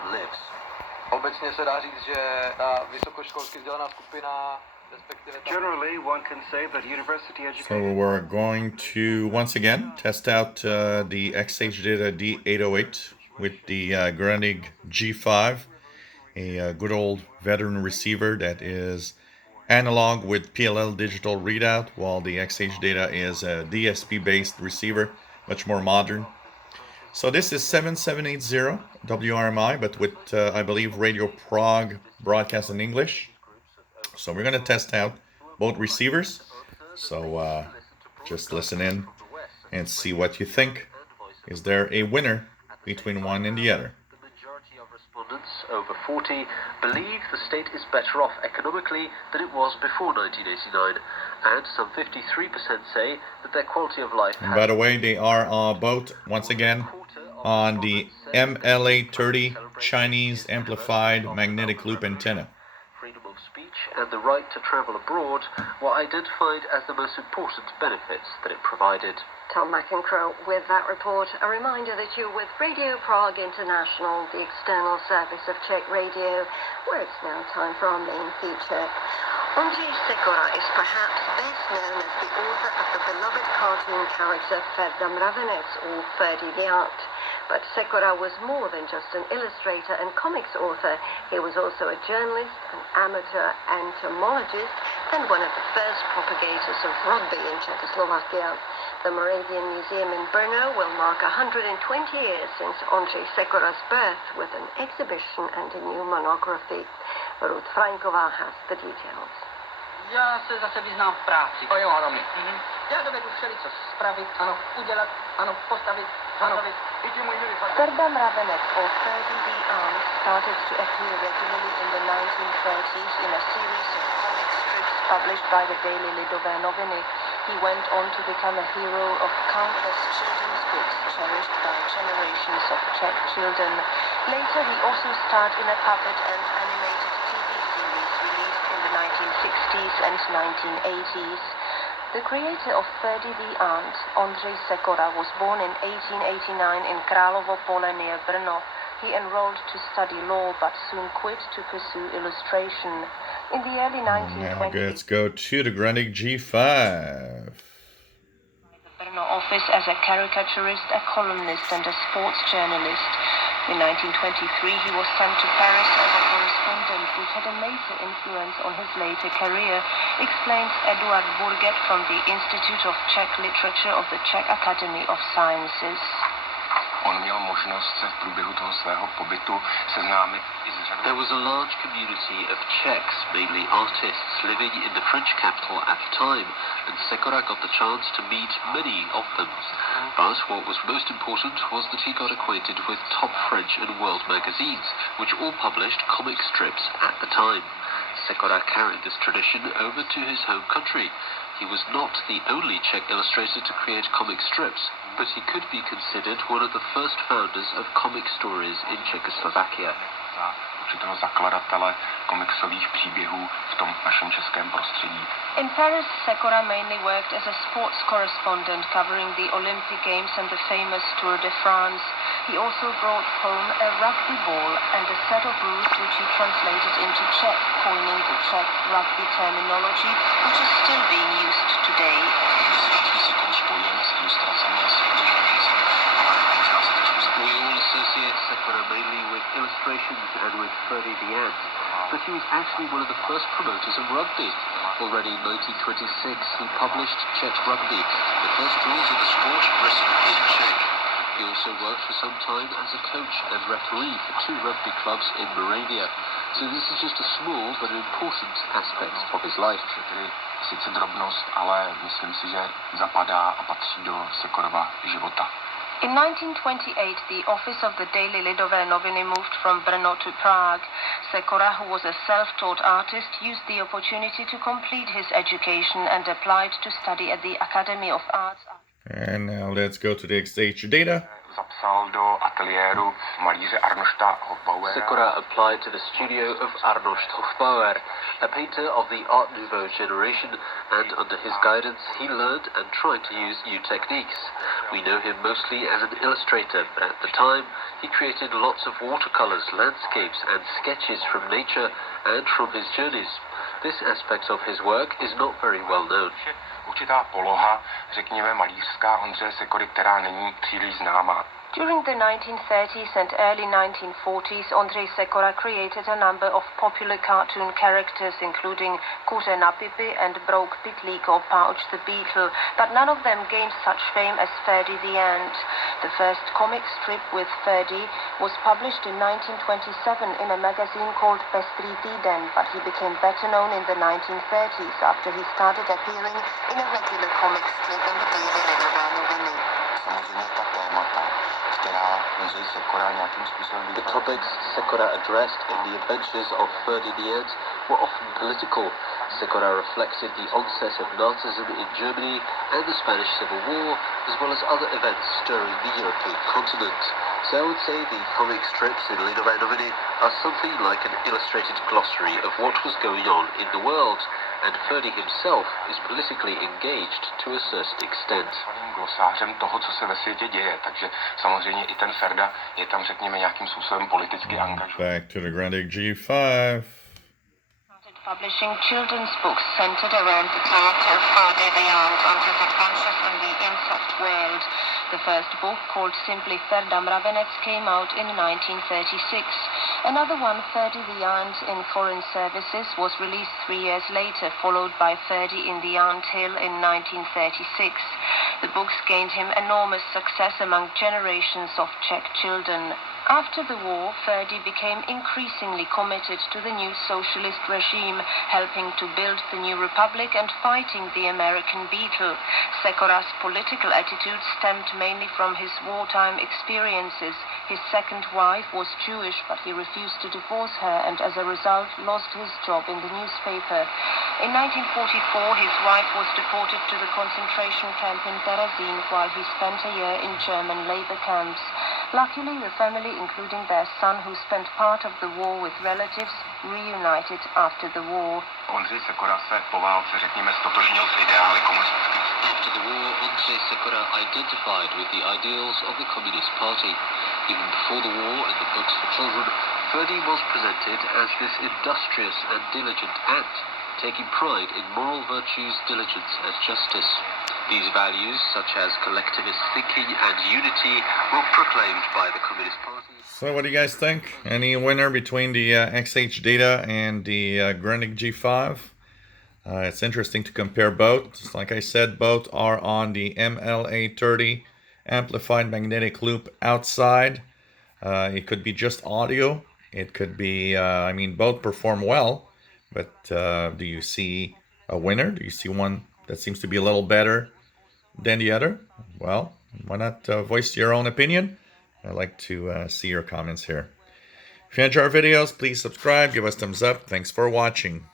one lives. Obecně se dá říct, že ta vysokoškolsky vzdělaná skupina, respektive Generally, one can say that university So education. we're going to once again test out the XHDATA D808 with the Grundig G5, a good old veteran receiver that is analog with PLL digital readout, while the XHDATA is a DSP based receiver, much more modern. So this is 7780 WRMI, but with I believe Radio Prague broadcast in English. So we're going to test out both receivers. So just listen in and see what you think. Is there a winner between one and the other? The majority of respondents, over 40, believe the state is better off economically than it was before 1989, and some 53% say that their quality of life And by the way, they are both, once again, on the MLA-30 Chinese Amplified Magnetic Loop Antenna. Freedom of speech and the right to travel abroad were identified as the most important benefits that it provided. Tom McEncrow with that report. A reminder that you're with Radio Prague International, the external service of Czech radio, where it's now time for our main feature. Ondrej Sekora is perhaps best known as the author of the beloved cartoon character Ferdie or Ferdie the Ant. But Sekora was more than just an illustrator and comics author. He was also a journalist, an amateur entomologist, and one of the first propagators of rugby in Czechoslovakia. The Moravian Museum in Brno will mark 120 years since Ondrej Sekora's birth with an exhibition and a new monography. Ruth Franková has the details. Já se zase vyznám v práci. O jo, Harami. Já dovedu všelico spravit, ano, udělat, ano, postavit, ano. I ti můj milý fakt. Ferdie Mravenec, or Ferdie the Ant, started to appear regularly in the 1930s in a series of comic strips published by the daily Lidové noviny. He went on to become a hero of countless children's books cherished by generations of Czech children. Later, he also starred in a puppet and animated TV series released in the 1960s and 1980s. The creator of Ferdie the Ant, Ondrej Sekora, was born in 1889 in Královo Pole near Brno. He enrolled to study law but soon quit to pursue illustration. In the early 1920s, Now let's go to the Grundig G5. the Brno office as a caricaturist, a columnist and a sports journalist. In 1923 he was sent to Paris as a correspondent, which had a major influence on his later career, explains Eduard Burget from the Institute of Czech Literature of the Czech Academy of Sciences. On měl možnost se v průběhu toho svého pobytu seznámit i s řadou. There was a large community of Czechs, mainly artists, living in the French capital at the time, and Sekora got the chance to meet many of them. But what was most important was that he got acquainted with top French and world magazines, which all published comic strips at the time. Sekora carried this tradition over to his home country. He was not the only Czech illustrator to create comic strips, but he could be considered one of the first founders of comic stories in Czechoslovakia. Určitého zakladatele komiksových příběhů v tom našem českém prostředí. In Paris, Sekora mainly worked as a sports correspondent covering the Olympic Games and the famous Tour de France. He also brought home a rugby ball and a set of rules which he translated into Czech, coining the Czech rugby terminology, which is still being used today. We all associate Sekora mainly with illustrations and with Ferdie the Ant, but he was actually one of the first promoters of rugby. Already in 1926 he published Czech Rugby, the first rules of the sport written in Czech. He also worked for some time as a coach and referee for 2 rugby clubs in Moravia. So this is just a small but important aspect of his life. Sice drobnost, ale myslím si, že zapadá a patří do Sekorova života. In 1928, the office of the daily Lidové noviny moved from Brno to Prague. Sekora, who was a self-taught artist, used the opportunity to complete his education and applied to study at the Academy of Arts. And now let's go to the XHDATA zapsal do ateliéru malíře Arnošta Hofbauera. Sekora applied to the studio of Arnošt Hofbauer, a painter of the Art Nouveau generation, and under his guidance he learned and tried to use new techniques. We know him mostly as an illustrator, but at the time he created lots of watercolors, landscapes and sketches from nature and from his journeys. This aspect of his work is not very well known. Určitá poloha, řekněme malířská Ondřeje Sekory, která není příliš známá. During the 1930s and early 1940s, Ondrej Sekora created a number of popular cartoon characters, including Kuře na pipi and Brouk Pitlík or Pouch the Beetle, but none of them gained such fame as Ferdie the Ant. The first comic strip with Ferdie was published in 1927 in a magazine called Pestrý týden, but he became better known in the 1930s after he started appearing in a regular comic strip in the daily WRMI. Samozřejmě ta témata, která Ondřej Sekora nějakým způsobem The topics Sekora addressed in the adventures of Ferdie the Ant were often political. Sekora reflected the onset of Nazism in Germany and the Spanish Civil War, as well as other events stirring the European continent. So I would say the comic strips in Lidové noviny are something like an illustrated glossary of what was going on in the world, and Ferdie himself is politically engaged to a certain extent. Glosářem toho, co se ve světě děje, takže samozřejmě i ten Ferda je tam, řekněme, nějakým způsobem politicky angažovaný. Back to the Grundig G5. Publishing children's books centered around the character of Ferdie the Ant and his adventures in the insect world. The first book, called simply Ferda Mravenec, came out in 1936. Another one, Ferdie the Ant in Foreign Services, was released 3 years later, followed by Ferdie in the Ant Hill in 1936. The books gained him enormous success among generations of Czech children. After the war, Ferdie became increasingly committed to the new socialist regime, helping to build the new republic and fighting the American Beetle. Sekora's political attitude stemmed mainly from his wartime experiences. His second wife was Jewish, but he refused to divorce her and as a result lost his job in the newspaper. In 1944, his wife was deported to the concentration camp in Terezín while he spent a year in German labor camps. Luckily, the family, including their son, who spent part of the war with relatives, reunited after the war. Ondřej Sekora se po válce, řekněme, stotožnil s ideály komunistických. After the war, Ondrej Sekora identified with the ideals of the Communist Party. Even before the war, in the books for children, Ferdie was presented as this industrious and diligent ant, taking pride in moral virtues, diligence and justice. These values, such as collectivist thinking and unity, were proclaimed by the Communist Party. So what do you guys think? Any winner between the XHDATA and the Grundig G5? It's interesting to compare both. Like I said, both are on the MLA-30 Amplified Magnetic loop outside. It could be just audio. It could be, both perform well. But do you see a winner? Do you see one that seems to be a little better than the other? Well, why not voice your own opinion? I'd like to see your comments here. If you enjoy our videos, please subscribe, give us thumbs up. Thanks for watching.